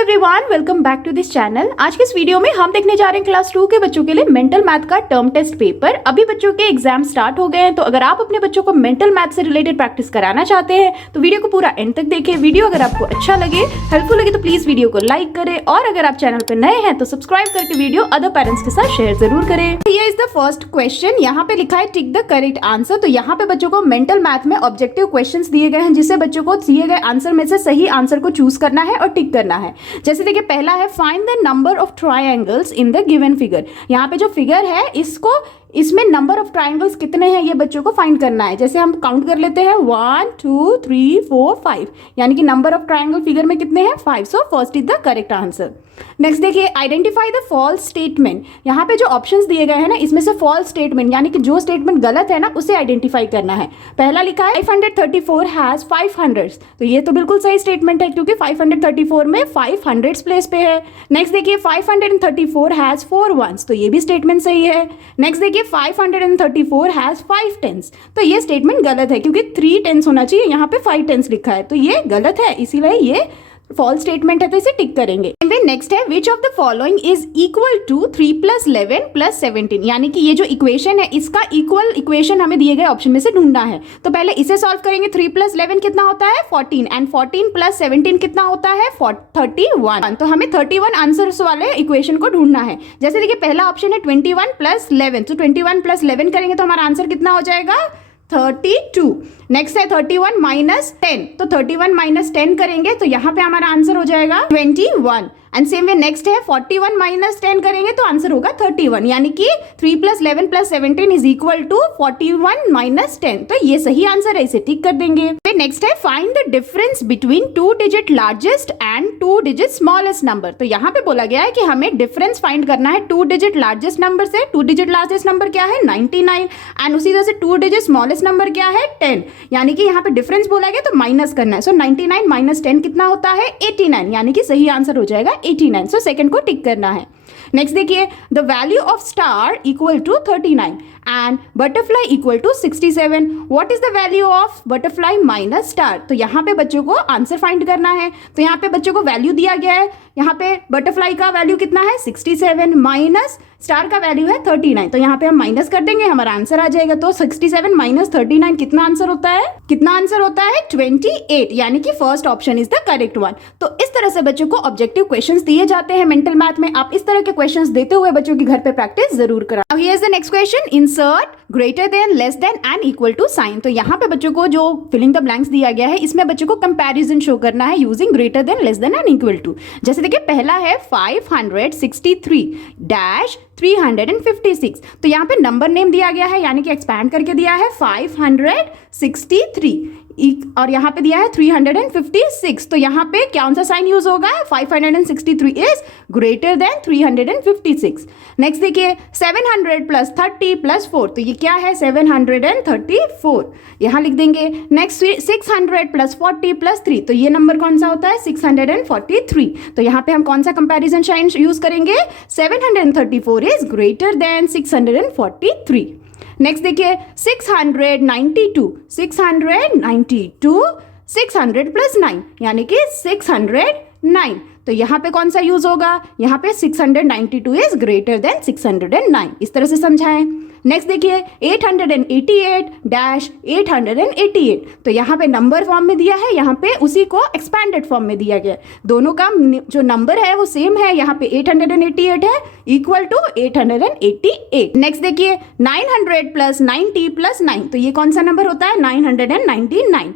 Everyone, welcome back to this channel. आज के इस वीडियो में हम देखने जा रहे हैं क्लास 2 के बच्चों के लिए मेंटल मैथ का टर्म टेस्ट पेपर। अभी बच्चों के एग्जाम स्टार्ट हो गए हैं, तो अगर आप अपने बच्चों को मेंटल मैथ से रिलेटेड प्रैक्टिस कराना चाहते हैं तो वीडियो को पूरा एंड तक देखें। वीडियो अगर आपको अच्छा लगे, हेल्पफुल लगे, तो प्लीज वीडियो को लाइक करें और अगर आप चैनल पर नए हैं तो सब्सक्राइब करके वीडियो अदर पेरेंट्स के साथ शेयर जरूर करें। ये इज द फर्स्ट क्वेश्चन। यहाँ पे लिखा है टिक द करेक्ट आंसर। तो यहाँ पे बच्चों को मेंटल मैथ में ऑब्जेक्टिव क्वेश्चंस दिए गए हैं, जिससे बच्चों को दिए गए आंसर में से सही आंसर को चूज करना है और टिक करना है। जैसे देखिए, पहला है find the number of triangles in the given figure. यहाँ पे जो फिगर है इसमें नंबर ऑफ ट्रायंगल्स कितने हैं ये बच्चों को फाइंड करना है। जैसे हम काउंट कर लेते हैं 1 2 3 4 5, यानी कि नंबर ऑफ ट्रायंगल फिगर में कितने हैं 5। So first is the correct answer. Next देखिए, आइडेंटिफाई द फॉल्स स्टेटमेंट। यहाँ पे जो ऑप्शंस दिए गए हैं ना, इसमें से फॉल्स स्टेटमेंट यानी कि जो स्टेटमेंट गलत है ना उसे आइडेंटिफाई करना है। पहला लिखा है 534 हैज 500, तो ये तो बिल्कुल सही स्टेटमेंट है क्योंकि 534 में 500 प्लेस पे है। नेक्स्ट देखिए 534 हैज 4 ones, तो ये भी स्टेटमेंट सही है। नेक्स्ट देखिए 534 हैज 5 tens, तो ये स्टेटमेंट गलत है क्योंकि 3 tens होना चाहिए, यहाँ पे 5 tens लिखा है, तो ये गलत है, इसीलिए ये फॉल्स स्टेटमेंट है, तो इसे टिक करेंगे। नेक्स्ट है which of the following is equal to 3 + 11 + 17, यानी कि ये जो इक्वेशन है इसका इक्वल इक्वेशन हमें दिए गए ऑप्शन में से ढूंढना है। तो पहले इसे सॉल्व करेंगे। 3 + 11 कितना होता है 14, एंड 14 + 17 कितना होता है 31। तो हमें 31 आंसर्स वाले इक्वेशन को ढूंढना है। जैसे देखिए, पहला ऑप्शन है 21 + 11, तो 21 + 11 करेंगे तो हमारा आंसर कितना हो जाएगा 32। नेक्स्ट है 31 - 10, तो 31 - 10 करेंगे तो यहाँ पे हमारा आंसर हो जाएगा 21। एंड सेम वे नेक्स्ट है 41 - 10 करेंगे तो आंसर होगा 31, यानी कि 3 + 11 + 17 इज इक्वल टू 41 - 10, तो ये सही आंसर है, इसे टिक कर देंगे। नेक्स्ट है find the difference between 2 digit largest and 2 digit smallest number. तो यहाँ पे बोला गया है कि हमें डिफरेंस फाइंड करना है 2 डिजिट लार्जेस्ट नंबर से। 2 डिजिट लार्जेस्ट नंबर क्या है 99, एंड उसी तरह से 2 डिजिट स्मॉलेस्ट नंबर क्या है 10, यानी कि यहाँ पे डिफरेंस बोला गया तो माइनस करना है। सो 99 - 10 कितना होता है 89, यानी कि सही आंसर हो जाएगा 89। सो सेकंड को टिक करना है। नेक्स्ट देखिए, the value of star equal to 39 and butterfly equal to 67। What is the value of butterfly minus star. तो यहाँ पे बच्चों को आंसर फाइंड करना है। तो यहाँ पे बच्चों को वैल्यू दिया गया है, यहाँ पे बटरफ्लाई का वैल्यू कितना है 67 माइनस स्टार का वैल्यू है 39, तो यहाँ पे हम माइनस कर देंगे, हमारा आंसर आ जाएगा। तो 67 - 39 कितना आंसर होता है 28, यानी कि first option is the correct one. तो इस तरह से बच्चों को ऑब्जेक्टिव क्वेश्चंस दिए जाते हैं मेंटल मैथ में। आप इस तरह के क्वेश्चंस देते हुए बच्चों की घर पे प्रैक्टिस जरूर करा। Now here is the next question, insert greater than, less than and equal to sign. तो यहाँ पे बच्चों को जो फिलिंग द ब्लैंक्स दिया गया है इसमें बच्चों को कंपैरिजन शो करना है using greater than, less than and equal to. जैसे देखिए, पहला है 563 डैश 356, तो यहाँ पे नंबर नेम दिया गया है, यानी कि एक्सपैंड करके दिया है 563 और यहाँ पे दिया है 356, तो यहाँ पे कौन सा साइन यूज होगा 563 इज ग्रेटर देन 356। नेक्स्ट देखिए 700 + 30 + 4, तो ये क्या है 734, यहाँ लिख देंगे। नेक्स्ट 600 + 40 + 3, तो ये नंबर कौन सा होता है 643, तो यहाँ पे हम कौन सा कंपैरिजन साइन यूज करेंगे 734 इज ग्रेटर देन 643। नेक्स्ट देखिए 692 600 + 9, यानी कि 609, तो यहाँ पे कौन सा यूज होगा यहाँ पे 692 इज ग्रेटर देन 609, इस तरह से समझाएं। नेक्स्ट देखिए 888 डैश 888, तो यहाँ पे नंबर फॉर्म में दिया है, यहाँ पे उसी को एक्सपैंडेड फॉर्म में दिया गया। दोनों का जो नंबर है वो सेम है, यहाँ पे 888 है इक्वल टू 888। नेक्स्ट देखिए 900 + 90 + 9, तो ये कौन सा नंबर होता है 999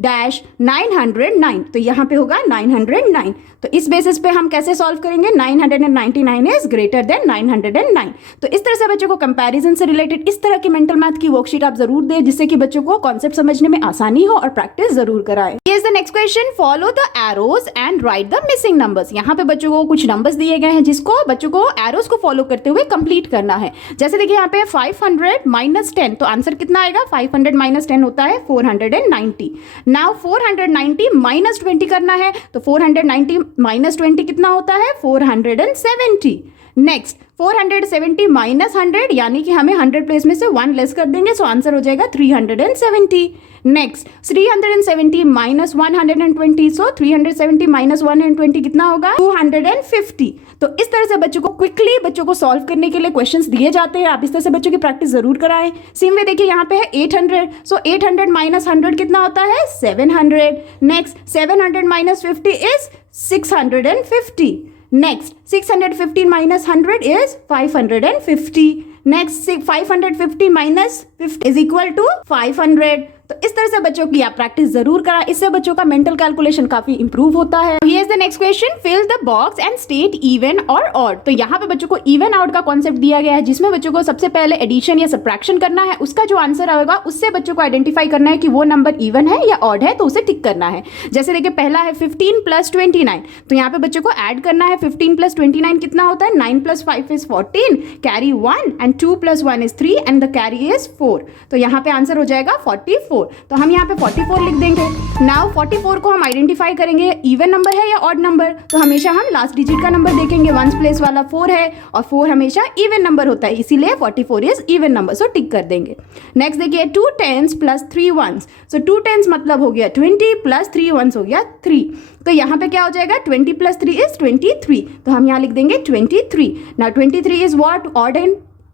डैश 909, तो यहाँ पे होगा 909। तो इस बेसिस पे हम कैसे सॉल्व करेंगे 999 इज ग्रेटर देन 909। तो इस तरह से बच्चों को कंपैरिजन से रिलेटेड इस तरह की मेंटल मैथ की वर्कशीट आप जरूर दें, जिससे कि बच्चों को कॉन्सेप्ट समझने में आसानी हो और प्रैक्टिस जरूर कराएं। Here is the next question, follow the arrows and right the missing numbers. यहाँ पे बच्चों को कुछ नंबर्स दिए गए हैं जिसको बच्चों को एरोज को फॉलो करते हुए कंप्लीट करना है। जैसे देखिए यहाँ पे 500 - 10, तो आंसर कितना आएगा 500 - 10 होता है 490। नाउ 490 - 20 करना है, तो 490 - 20 कितना होता है 470। नेक्स्ट 470 माइनस 100 यानी कि हमें 100 प्लेस में से 1 लेस कर देंगे, सो आंसर हो जाएगा 370। नेक्स्ट 370 माइनस 120, सो 370 माइनस 120 कितना होगा 250। तो इस तरह से बच्चों को क्विकली बच्चों को सॉल्व करने के लिए क्वेश्चंस दिए जाते हैं। आप इस तरह से बच्चों की प्रैक्टिस जरूर कराएं। सेम वे देखिए यहाँ पे है 800, सो 800 माइनस 100 कितना होता है 700। Next 700 minus 50 is 650। Next 650 minus 100 is 550। Next 550 minus 50 is equal to 500। तो इस तरह से बच्चों की आप प्रैक्टिस जरूर करा, इससे बच्चों का मेंटल कैलकुलेशन काफी इंप्रूव होता है। Here is the next question, fill the box and state even और ऑड। तो यहाँ पे बच्चों को इवन आउट का कॉन्सेप्ट दिया गया है, जिसमें बच्चों को सबसे पहले एडिशन या सब्ट्रैक्शन करना है। उसका जो आंसर आएगा उससे बच्चों को आइडेंटिफाई करना है कि वो नंबर इवन है या ऑड है, तो उसे टिक करना है। जैसे देखिए पहला है 15 प्लस 29, तो यहाँ पे बच्चों को ऐड करना है। 15 प्लस 29 कितना होता है 9 plus 5 is 14, carry 1 and 2 plus 1 is 3 and the carry is 4। तो यहाँ पे आंसर हो जाएगा 44। तो हम यहाँ पे 44 लिख देंगे। नाउ 44 को हम आइडेंटिफाई करेंगे इवन नंबर है या ऑड नंबर, तो हमेशा हम लास्ट डिजिट का नंबर देखेंगे। 1 प्लेस वाला 4 है और 4 हमेशा इवन नंबर होता है, इसीलिए 44 इज इवन नंबर, सो टिक कर देंगे। नेक्स्ट देखिए 2 10s प्लस 3 1s, सो 2 10s मतलब हो गया 20 प्लस 3 1s हो गया 3। तो यहाँ पे क्या हो जाएगा 20 प्लस 3 इज 23, तो हम यहाँ लिख देंगे 23। Now 23 is what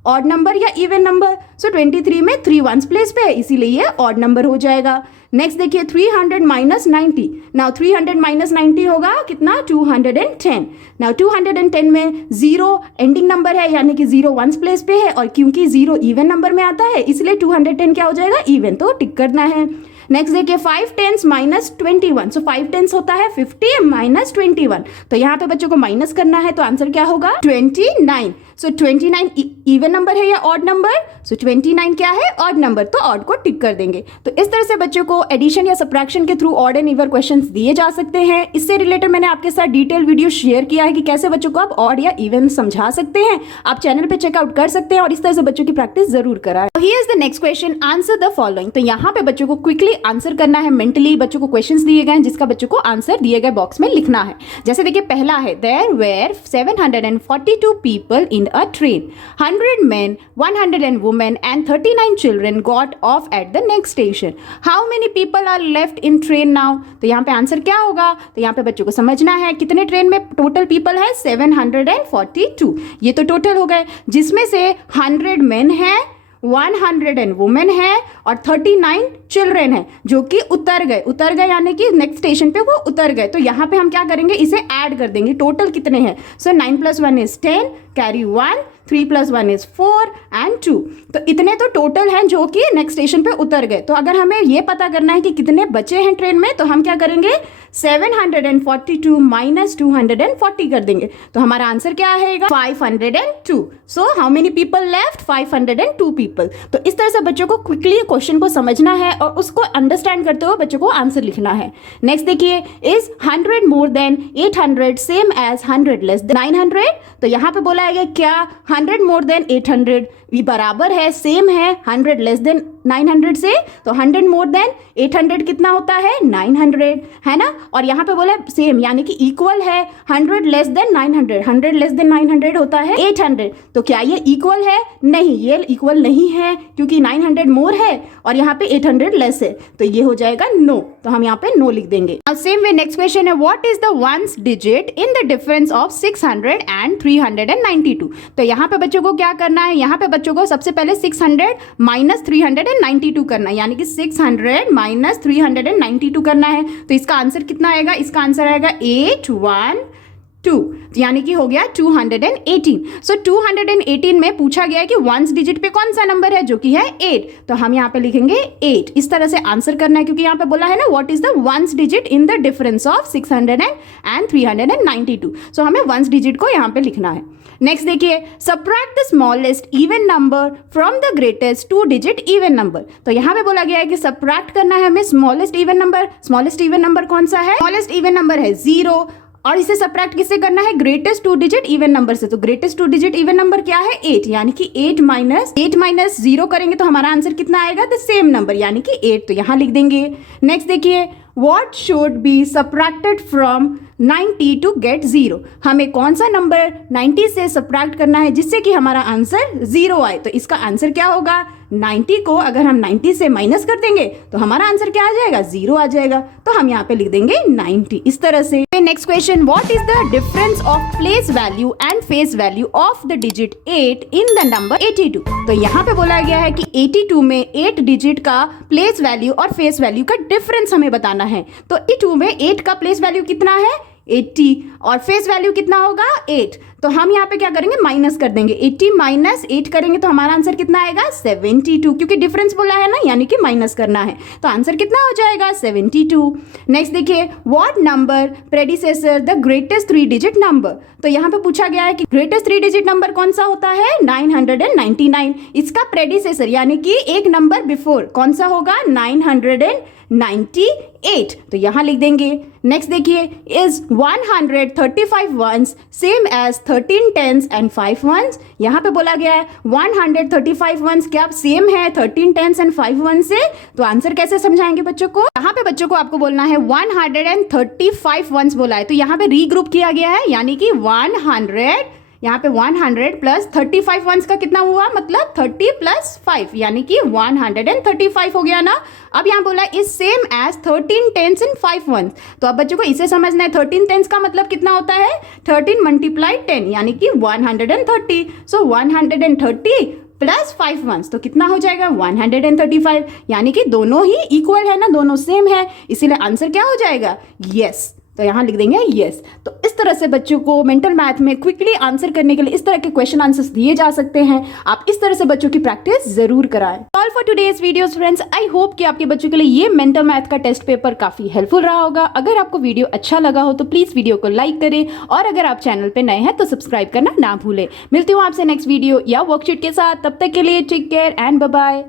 odd number या इवन नंबर, सो 23 में 3 1s प्लेस पे है, इसीलिए ये ऑड नंबर हो जाएगा। नेक्स्ट देखिए 300 माइनस 90, नाउ 300 माइनस 90 होगा कितना 210। नाउ 210 में 0 एंडिंग नंबर है, यानी कि 0 1s प्लेस पे है, और क्योंकि 0 इवन नंबर में आता है इसलिए 210 क्या हो जाएगा इवन, तो टिक करना है। नेक्स्ट देखिए 5 10s माइनस 21, सो 5 10s होता है 50 माइनस 21, तो यहाँ पे बच्चों को माइनस करना है, तो आंसर क्या होगा 29। सो 29 इवन नंबर है या ऑड नंबर, सो 29 क्या है ऑड नंबर, तो ऑड को टिक कर देंगे। तो इस तरह से बच्चों को एडिशन या सब्ट्रैक्शन के through odd and even questions दिए जा सकते हैं। इससे रिलेटेड मैंने आपके साथ डिटेल वीडियो शेयर किया है कि कैसे बच्चों को आप ऑड या इवन समझा सकते हैं। आप चैनल पे चेकआउट कर सकते हैं और इस तरह से बच्चों की प्रैक्टिस जरूर कराएं। Here is the next question, answer the following. तो यहाँ पे बच्चों को क्विकली आंसर करना है। मेंटली बच्चों को क्वेश्चंस दिए गए हैं, जिसका बच्चों को आंसर दिए गए बॉक्स में लिखना है। जैसे देखिए पहला है there were 742 people in a train, 100 men, 100 women and 39 children got off at the next station. How many people are left in train now? तो यहाँ पे आंसर क्या होगा, तो यहाँ पे बच्चों को समझना है कितने ट्रेन में टोटल पीपल है 742। ये तो टोटल हो गए, जिसमें से 100 men है, 100 वुमेन है और 39 चिल्ड्रेन है जो कि उतर गए यानी कि नेक्स्ट स्टेशन पे वो उतर गए। तो यहाँ पे हम क्या करेंगे, इसे ऐड कर देंगे। टोटल कितने हैं, सो 9 + 1 इज 10, कैरी 1, 3 + 1 इज 4 एंड 2। तो इतने तो टोटल हैं जो कि नेक्स्ट स्टेशन पे उतर गए। तो अगर हमें ये पता करना है कि कितने बचे हैं ट्रेन में, तो हम क्या करेंगे 742 माइनस 240 कर देंगे। तो हमारा आंसर क्या आएगा 502। So how many people left 502 people. तो इस तरह से बच्चों को क्विकली क्वेश्चन को समझना है और उसको अंडरस्टैंड करते हुए बच्चों को आंसर लिखना है। नेक्स्ट देखिए, is 100 more than 800 same as 100 less than 900। तो यहाँ पे बोला है क्या 100 मोर देन 800 ये बराबर है, सेम है 100 लेस देन 900 से। तो 100 मोर देन 800 कितना होता है 900, है ना। और यहाँ पे बोला सेम यानी कि इक्वल है 100 लेस देन 900, 100 लेस देन 900 होता है 800। तो क्या ये इक्वल है, नहीं ये इक्वल नहीं है क्योंकि 900 मोर है और यहाँ पे 800 लेस है, तो ये हो जाएगा नो। तो हम यहाँ पे नो लिख देंगे। अब सेम वे नेक्स्ट क्वेश्चन है, what is the ones digit in the difference of 600 and 392। तो यहाँ पे बच्चों को क्या करना है, यहाँ पे बच्चों को सबसे पहले 600 माइनस 392 करना है, यानी कि 600 माइनस 392 करना है। तो इसका आंसर कितना आएगा, इसका आंसर आएगा 812, यानी कि हो गया 218। सो 218 में पूछा गया है कि वंस डिजिट पे कौन सा नंबर है, जो कि है 8। तो हम यहाँ पे लिखेंगे 8। इस तरह से आंसर करना है क्योंकि यहाँ पे बोला है ना what is the ones digit in the difference of 600 and 392। सो हमें वंस डिजिट को यहाँ पे लिखना है। नेक्स्ट देखिए, subtract the smallest even number from the greatest 2 digit even number. तो यहाँ पे बोला गया है कि सब्ट्रैक्ट करना है हमें smallest even number. Smallest even number कौन सा है, स्मॉलेस्ट इवन नंबर है 0, और इसे सब्ट्रैक्ट किससे करना है, ग्रेटेस्ट 2 डिजिट इवन नंबर से। तो ग्रेटेस्ट 2 डिजिट इवन नंबर क्या है 8, यानी कि 8 माइनस 0 करेंगे तो हमारा आंसर कितना आएगा द सेम नंबर, यानी कि 8। तो यहाँ लिख देंगे। नेक्स्ट देखिए, What should be subtracted from 90 to get 0? हमें कौन सा नंबर 90 से सब्ट्रैक्ट करना है जिससे कि हमारा आंसर 0 आए। तो इसका आंसर क्या होगा, 90 को अगर हम 90 से माइनस कर देंगे तो हमारा आंसर क्या आ जाएगा, 0 आ जाएगा। तो हम यहाँ पे लिख देंगे 90 इस तरह से। Next question, what is the difference of place value and face value of the digit 8 in the number 82? तो यहाँ पे बोला गया है कि 82 में 8 डिजिट का प्लेस वैल्यू और फेस वैल्यू का डिफरेंस हमें बताना है। तो 82 में 8 का प्लेस वैल्यू कितना है, 80, और फेस वैल्यू कितना होगा, 8। तो हम यहाँ पे क्या करेंगे, माइनस कर देंगे। 80 माइनस 8 करेंगे तो हमारा आंसर कितना आएगा, 72, क्योंकि डिफरेंस बोला है ना, यानी कि माइनस करना है। तो आंसर कितना हो जाएगा, 72। नेक्स्ट देखिए, what number predecessor the greatest 3 digit number? तो यहाँ पे पूछा गया है कि ग्रेटेस्ट 3 डिजिट नंबर कौन सा होता है, 999। इसका प्रेडिसेसर यानी कि एक नंबर बिफोर कौन सा होगा, 998। तो यहाँ लिख देंगे। नेक्स्ट देखिए, is 135 ones same as 13 tens and 5 ones? यहाँ पे बोला गया है 135 वंस क्या सेम है 13 टेंस एंड 5 वंस से? तो आंसर कैसे समझाएंगे बच्चों को? यहाँ पे बच्चों को आपको बोलना है 135 वंस बोला है, तो यहाँ पे रीग्रुप किया गया है, यानी कि 100, यहाँ पे 100 प्लस 35 वंस का कितना हुआ, मतलब 30 प्लस 5, यानी कि 135 हो गया ना। अब यहाँ बोला is same as 13 tens and 5 ones, तो अब बच्चों को इसे समझना है। 13 टेंस का मतलब कितना होता है, 13 मल्टीप्लाई 10, यानी कि 130। सो 130 प्लस 5 वंस तो कितना हो जाएगा, 135, यानी कि दोनों ही इक्वल है ना, दोनों सेम है, इसीलिए आंसर क्या हो जाएगा, यस। तो यहाँ लिख देंगे यस। तो इस तरह से बच्चों को मेंटल मैथ में क्विकली आंसर करने के लिए इस तरह के क्वेश्चन आंसर्स दिए जा सकते हैं। आप इस तरह से बच्चों की प्रैक्टिस जरूर कराएं। All for today's videos friends, I hope कि आपके बच्चों के लिए ये मेंटल मैथ का टेस्ट पेपर काफी हेल्पफुल रहा होगा। अगर आपको वीडियो अच्छा लगा हो तो प्लीज वीडियो को लाइक करें, और अगर आप चैनल पे नए हैं तो सब्सक्राइब करना ना भूलें। मिलती हूँ आपसे नेक्स्ट वीडियो या वर्कशीट के साथ, तब तक के लिए take care and bye bye.